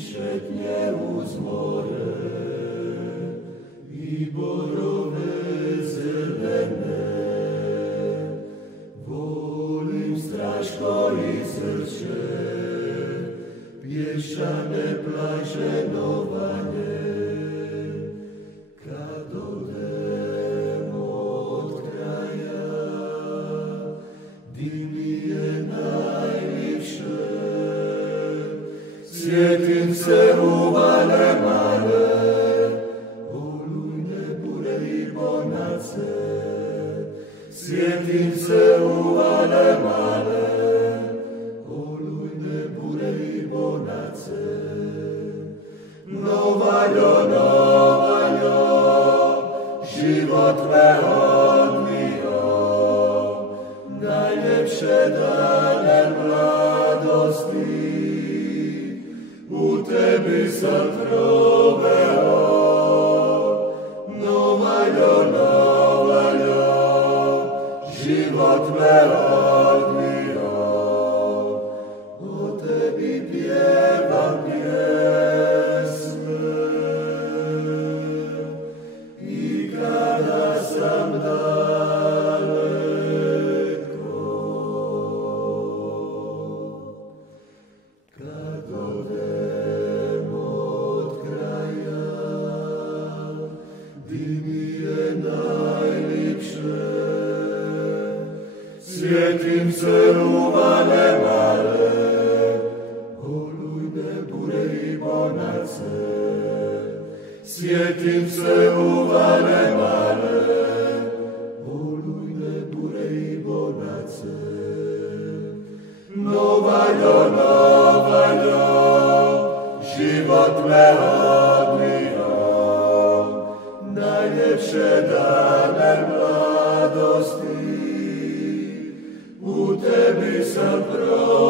šetnje uz more i borove zelene. Volim Straško i Zrče, pješčane plaže Novanje. Kad odem od kraja, di mi je najljepše. Sjetim se uvale male, olujne bure i bonace. Sjetim se uvale male, olujne bure i bonace. Novaljo, novaljo, život me odmio, najljepše dane mladosti u tebi sam proveo. Novaljo, novaljo, život me odmio, o tebi pjevam pjesme. I kada sam daleko, kad odem od kraja, di mi je najljepše. Sjetim se uvale male, olujne bure i bonace. Sjetim se uvale male, olujne bure i bonace. Novaljo, novaljo, život me odmio, najljepše dane mladosti u tebi sam proveo.